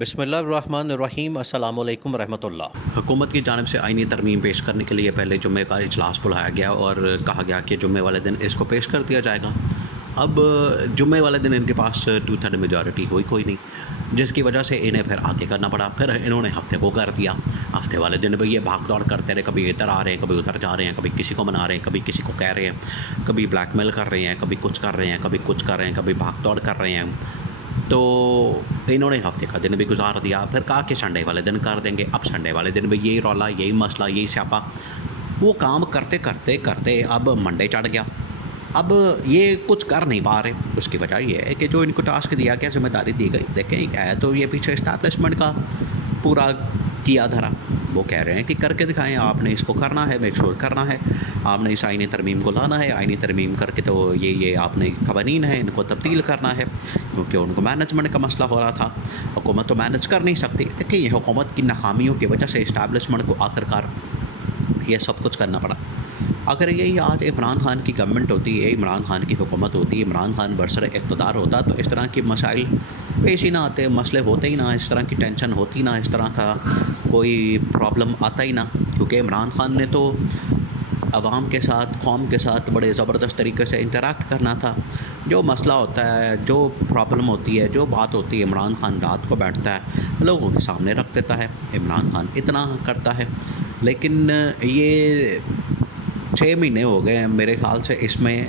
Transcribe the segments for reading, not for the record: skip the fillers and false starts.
بسم اللہ الرحمن الرحیم۔ السلام علیکم ورحمۃ اللہ۔ حکومت کی جانب سے آئینی ترمیم پیش کرنے کے لیے پہلے جمعے کا اجلاس بلایا گیا اور کہا گیا کہ جمعے والے دن اس کو پیش کر دیا جائے گا۔ اب جمعے والے دن ان کے پاس 2/3 میجورٹی ہوئی کوئی نہیں، جس کی وجہ سے انہیں پھر آگے کرنا پڑا۔ پھر انہوں نے ہفتے کو کر دیا۔ ہفتے والے دن بھی یہ بھاگ دوڑ کرتے رہے، کبھی ادھر آ رہے ہیں، کبھی ادھر جا رہے ہیں، کبھی کسی کو منا رہے ہیں، کبھی کسی کو کہہ رہے ہیں، کبھی بلیک میل کر رہے ہیں، کبھی کچھ کر رہے ہیں، کبھی کچھ کر رہے ہیں، کبھی بھاگ دوڑ کر رہے ہیں۔ تو انہوں نے ہفتے کا دن بھی گزار دیا، پھر کہا کہ سنڈے والے دن کر دیں گے۔ اب سنڈے والے دن بھی یہی رولا، یہی مسئلہ، یہی سیاپا۔ وہ کام کرتے کرتے کرتے اب منڈے چڑھ گیا۔ اب یہ کچھ کر نہیں پا رہے۔ اس کی وجہ یہ ہے کہ جو ان کو ٹاسک دیا گیا، ذمہ داری دی گئی، دیکھیں ہے تو یہ پیچھے اسٹیبلشمنٹ کا پورا کیا دھرا۔ وہ کہہ رہے ہیں کہ کر کے دکھائیں، آپ نے اس کو کرنا ہے، میک شور کرنا ہے، آپ نے اس آئینی ترمیم کو لانا ہے، آئینی ترمیم کر کے تو یہ آپ نے قوانین ہیں ان کو تبدیل کرنا ہے، کیونکہ ان کو مینجمنٹ کا مسئلہ ہو رہا تھا۔ حکومت تو مینج کر نہیں سکتی۔ دیکھیں یہ حکومت کی ناکامیوں کی وجہ سے اسٹیبلشمنٹ کو آخرکار یہ سب کچھ کرنا پڑا۔ اگر یہی آج عمران خان کی گورنمنٹ ہوتی ہے، عمران خان کی حکومت ہوتی، عمران خان برسر اقتدار ہوتا، تو اس طرح کے مسائل پیش ہی نہ آتے، مسئلے ہوتے ہی نہ، اس طرح کی ٹینشن ہوتی نہ، اس طرح کا کوئی پرابلم آتا ہی نہ، کیونکہ عمران خان نے تو عوام کے ساتھ، قوم کے ساتھ بڑے زبردست طریقے سے انٹریکٹ کرنا تھا۔ جو مسئلہ ہوتا ہے، جو پرابلم ہوتی ہے، جو بات ہوتی ہے، عمران خان رات کو بیٹھتا ہے، لوگوں کے سامنے رکھ دیتا ہے۔ عمران خان اتنا کرتا ہے، لیکن یہ 6 مہینے ہو گئے ہیں میرے خیال سے، اس میں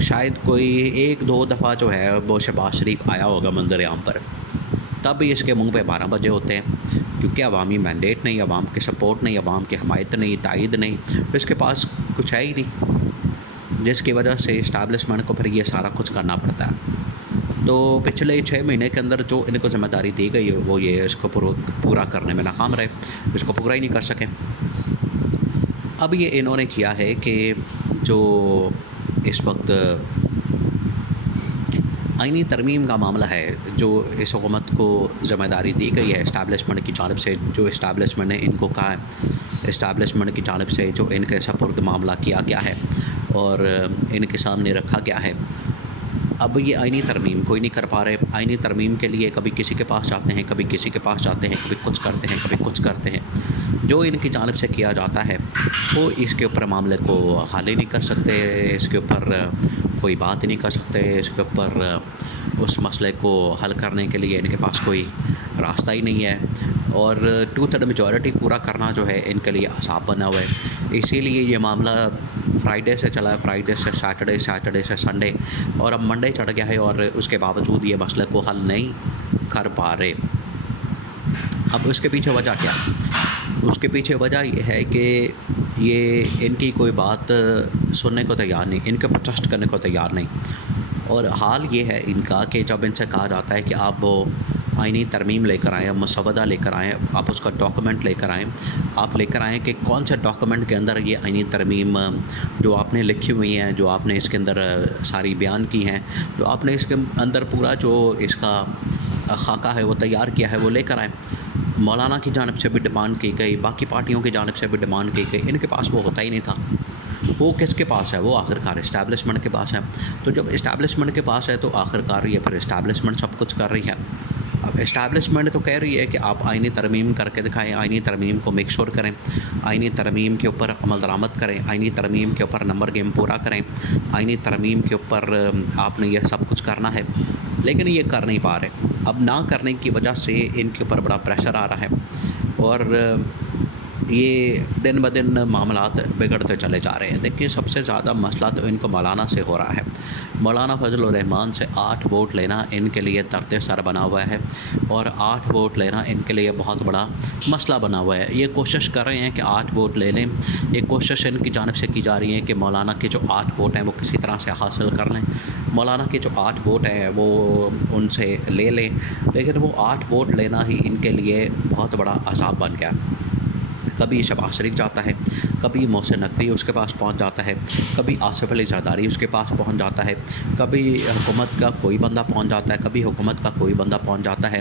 شاید کوئی 1-2 دفعہ جو ہے وہ شہباز شریف آیا ہوگا منظر عام پر، تب بھی اس کے منہ پہ 12 بجے ہوتے ہیں، کیونکہ عوامی مینڈیٹ نہیں، عوام کے سپورٹ نہیں، عوام کی حمایت نہیں، تائید نہیں، اس کے پاس کچھ ہے ہی نہیں، جس کی وجہ سے اسٹیبلشمنٹ کو پھر یہ سارا کچھ کرنا پڑتا ہے۔ تو پچھلے 6 مہینے کے اندر جو ان کو ذمہ داری دی گئی ہے، وہ یہ اس کو پورا کرنے میں ناکام رہے، اس کو پورا ہی نہیں کر سکے۔ اب یہ انہوں نے کیا ہے کہ جو اس وقت آئینی ترمیم کا معاملہ ہے، جو اس حکومت کو ذمہ داری دی گئی ہے اسٹیبلشمنٹ کی جانب سے، جو اسٹیبلشمنٹ نے ان کو کہا ہے، اسٹیبلشمنٹ کی جانب سے جو ان کے سپرد معاملہ کیا گیا ہے اور ان کے سامنے رکھا گیا ہے، اب یہ آئینی ترمیم کوئی نہیں کر پا رہے۔ آئینی ترمیم کے لیے کبھی کسی کے پاس جاتے ہیں، کبھی کسی کے پاس جاتے ہیں، کبھی کچھ کرتے ہیں، کبھی کچھ کرتے ہیں۔ جو ان کی جانب سے کیا جاتا ہے وہ اس کے اوپر معاملے کو حل ہی نہیں کر سکتے، اس کے اوپر کوئی بات ہی نہیں کر سکتے، اس کے اوپر اس مسئلے کو حل کرنے کے لیے ان کے پاس کوئی راستہ ہی نہیں ہے، اور 2/3 میجورٹی پورا کرنا جو ہے ان کے لیے عذاب بنا ہوا ہے۔ اسی لیے یہ معاملہ فرائیڈے سے چلا ہے، فرائیڈے سے سیٹرڈے، سیٹرڈے سے سنڈے، اور اب منڈے چڑھ گیا ہے، اور اس کے باوجود یہ مسئلے کو حل نہیں کر پا رہے۔ اب اس کے پیچھے وجہ کیا ہے؟ اس کے پیچھے وجہ یہ ہے کہ یہ ان کی کوئی بات سننے کو تیار نہیں، ان کے اوپر ٹرسٹ کرنے کو تیار نہیں، اور حال یہ ہے ان کا کہ جب ان سے کہا جاتا ہے کہ آپ وہ آئینی ترمیم لے کر آئیں، مسودہ لے کر آئیں، آپ اس کا ڈاکومنٹ لے کر آئیں، آپ لے کر آئیں کہ کون سے ڈاکومنٹ کے اندر یہ آئینی ترمیم جو آپ نے لکھی ہوئی ہیں، جو آپ نے اس کے اندر ساری بیان کی ہیں، جو آپ نے اس کے اندر پورا جو اس کا خاکہ ہے وہ تیار کیا ہے، وہ لے کر آئیں۔ مولانا کی جانب سے بھی ڈیمانڈ کی گئی، باقی پارٹیوں کی جانب سے بھی ڈیمانڈ کی گئی، ان کے پاس وہ ہوتا ہی نہیں تھا۔ وہ کس کے پاس ہے؟ وہ آخرکار اسٹیبلشمنٹ کے پاس ہے۔ تو جب اسٹیبلشمنٹ کے پاس ہے تو آخرکار یہ پھر اسٹیبلشمنٹ سب کچھ کر رہی ہے۔ اب اسٹیبلشمنٹ تو کہہ رہی ہے کہ آپ آئینی ترمیم کر کے دکھائیں، آئینی ترمیم کو میک شور کریں، آئینی ترمیم کے اوپر عمل درآمد کریں، آئینی ترمیم کے اوپر نمبر گیم پورا کریں، آئینی ترمیم کے اوپر آپ نے یہ سب کچھ کرنا ہے، لیکن یہ کر نہیں پا رہے۔ اب نہ کرنے کی وجہ سے ان کے اوپر بڑا پریشر آ رہا ہے، اور یہ دن بدن معاملات بگڑتے چلے جا رہے ہیں۔ دیکھیے سب سے زیادہ مسئلہ تو ان کو مولانا سے ہو رہا ہے۔ مولانا فضل الرحمان سے 8 ووٹ لینا ان کے لیے درد سر بنا ہوا ہے، اور 8 ووٹ لینا ان کے لیے بہت بڑا مسئلہ بنا ہوا ہے۔ یہ کوشش کر رہے ہیں کہ 8 ووٹ لے لیں، یہ کوشش ان کی جانب سے کی جا رہی ہے کہ مولانا کے جو 8 ووٹ ہیں وہ کسی طرح سے حاصل کر لیں، مولانا کے جو 8 ووٹ ہیں وہ ان سے لے لیں، لیکن وہ 8 ووٹ لینا ہی ان کے لیے بہت بڑا عذاب بن گیا۔ کبھی شہباز شریف جاتا ہے، کبھی محسن نقوی اس کے پاس پہنچ جاتا ہے، کبھی آصف علی زرداری اس کے پاس پہنچ جاتا ہے، کبھی حکومت کا کوئی بندہ پہنچ جاتا ہے، کبھی حکومت کا کوئی بندہ پہنچ جاتا ہے،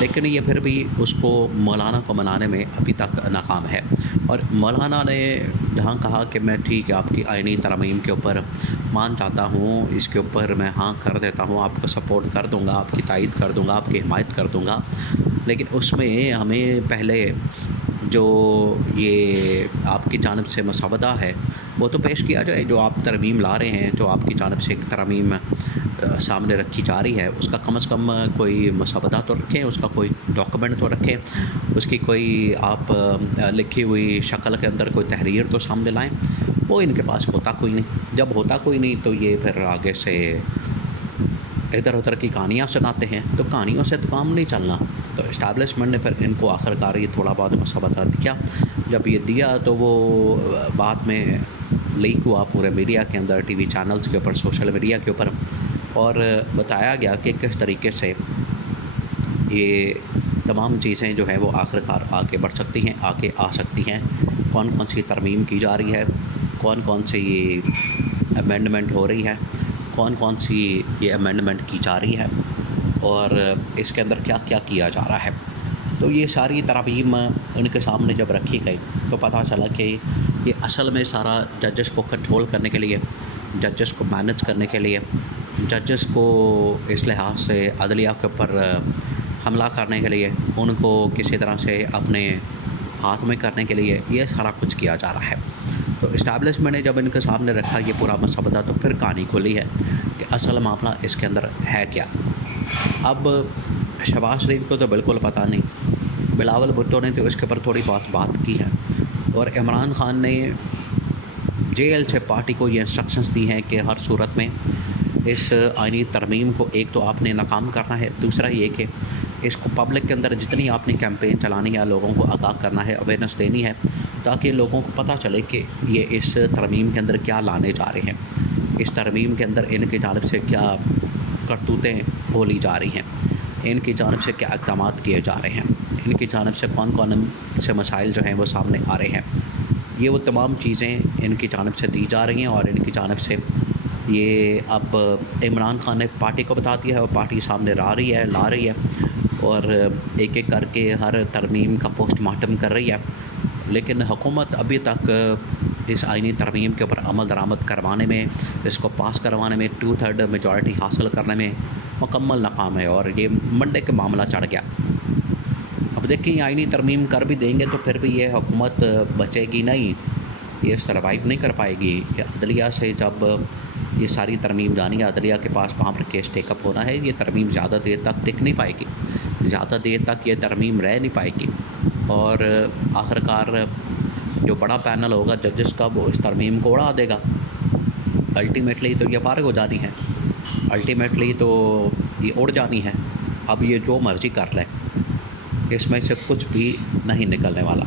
لیکن یہ پھر بھی اس کو مولانا کو منانے میں ابھی تک ناکام ہے۔ اور مولانا نے جہاں کہا کہ میں ٹھیک ہے آپ کی آئینی ترمیم کے اوپر مان جاتا ہوں، اس کے اوپر میں ہاں کر دیتا ہوں، آپ کو سپورٹ کر دوں گا، آپ کی تائید کر دوں گا، آپ کی حمایت کر دوں گا، لیکن اس میں ہمیں پہلے جو یہ آپ کی جانب سے مسودہ ہے وہ تو پیش کیا جائے، جو آپ ترمیم لا رہے ہیں، جو آپ کی جانب سے ایک ترمیم سامنے رکھی جا رہی ہے، اس کا کم از کم کوئی مسودہ تو رکھیں، اس کا کوئی ڈاکومنٹ تو رکھیں، اس کی کوئی آپ لکھی ہوئی شکل کے اندر کوئی تحریر تو سامنے لائیں۔ وہ ان کے پاس ہوتا کوئی نہیں۔ جب ہوتا کوئی نہیں تو یہ پھر آگے سے ادھر ادھر کی کہانیاں سناتے ہیں، تو کہانیوں سے تو کام نہیں چلنا۔ تو اسٹیبلشمنٹ نے پھر ان کو آخر کار یہ تھوڑا بہت مسودہ دیا۔ جب یہ دیا تو وہ بعد میں لیک ہوا پورے میڈیا کے اندر، ٹی وی چینلز کے اوپر، سوشل میڈیا کے اوپر، اور بتایا گیا کہ کس طریقے سے یہ تمام چیزیں جو ہیں وہ آخر کار آگے بڑھ سکتی ہیں، آگے آ سکتی ہیں، کون کون سی ترمیم کی جا رہی ہے، کون کون سی یہ امینڈمنٹ ہو رہی ہے، کون کون سی یہ امینڈمنٹ کی جا رہی ہے، اور اس کے اندر کیا کیا کیا جا رہا ہے۔ تو یہ ساری ترمیم ان کے سامنے جب رکھی گئی تو پتہ چلا کہ یہ اصل میں سارا ججز کو کنٹرول کرنے کے لیے، ججز کو مینج کرنے کے لیے، ججز کو اس لحاظ سے عدلیہ کے اوپر حملہ کرنے کے لیے، ان کو کسی طرح سے اپنے ہاتھ میں کرنے کے لیے یہ سارا کچھ کیا جا رہا ہے۔ تو اسٹیبلشمنٹ نے جب ان کے سامنے رکھا یہ پورا مسودہ، تو پھر کہانی کھلی ہے کہ اصل معاملہ اس کے اندر ہے کیا۔ اب شہباز شریف کو تو بالکل پتہ نہیں، بلاول بھٹو نے تو اس کے اوپر تھوڑی بہت بات کی ہے، اور عمران خان نے جیل سے پارٹی کو یہ انسٹرکشنز دی ہیں کہ ہر صورت میں اس آئینی ترمیم کو ایک تو آپ نے ناکام کرنا ہے، دوسرا یہ کہ اس کو پبلک کے اندر جتنی آپ نے کیمپین چلانی ہے، لوگوں کو آگاہ کرنا ہے، اویئرنیس دینی ہے، تاکہ لوگوں کو پتہ چلے کہ یہ اس ترمیم کے اندر کیا لانے جا رہے ہیں، اس ترمیم کے اندر ان کی جانب سے کیا کرتوتیں بولی جا رہی ہیں، ان کی جانب سے کیا اقدامات کیے جا رہے ہیں، ان کی جانب سے کون کون سے مسائل جو ہیں وہ سامنے آ رہے ہیں۔ یہ وہ تمام چیزیں ان کی جانب سے دی جا رہی ہیں، اور ان کی جانب سے یہ اب عمران خان نے پارٹی کو بتا دیا ہے، اور پارٹی سامنے لا رہی ہے، اور ایک ایک کر کے ہر ترمیم کا پوسٹ مارٹم کر رہی ہے۔ لیکن حکومت ابھی تک اس آئینی ترمیم کے اوپر عمل درآمد کروانے میں، اس کو پاس کروانے میں، 2/3 میجورٹی حاصل کرنے میں مکمل ناکام ہے، اور یہ منڈے کے معاملہ چڑھ گیا۔ اب دیکھیں آئینی ترمیم کر بھی دیں گے تو پھر بھی یہ حکومت بچے گی نہیں، یہ سروائیو نہیں کر پائے گی کہ عدلیہ سے جب یہ ساری ترمیم جانی ہے، عدلیہ کے پاس وہاں پر کیس ٹیک اپ ہونا ہے، یہ ترمیم زیادہ دیر تک ٹک نہیں پائے گی، زیادہ دیر تک یہ ترمیم رہ نہیں پائے گی، اور آخر کار جو بڑا پینل ہوگا ججز کا وہ اس ترمیم کو اڑا دے گا۔ الٹیمیٹلی تو یہ فارغ ہو جانی ہے، الٹیمیٹلی تو یہ اڑ جانی ہے۔ اب یہ جو مرضی کر لیں، اس میں سے کچھ بھی نہیں نکلنے والا۔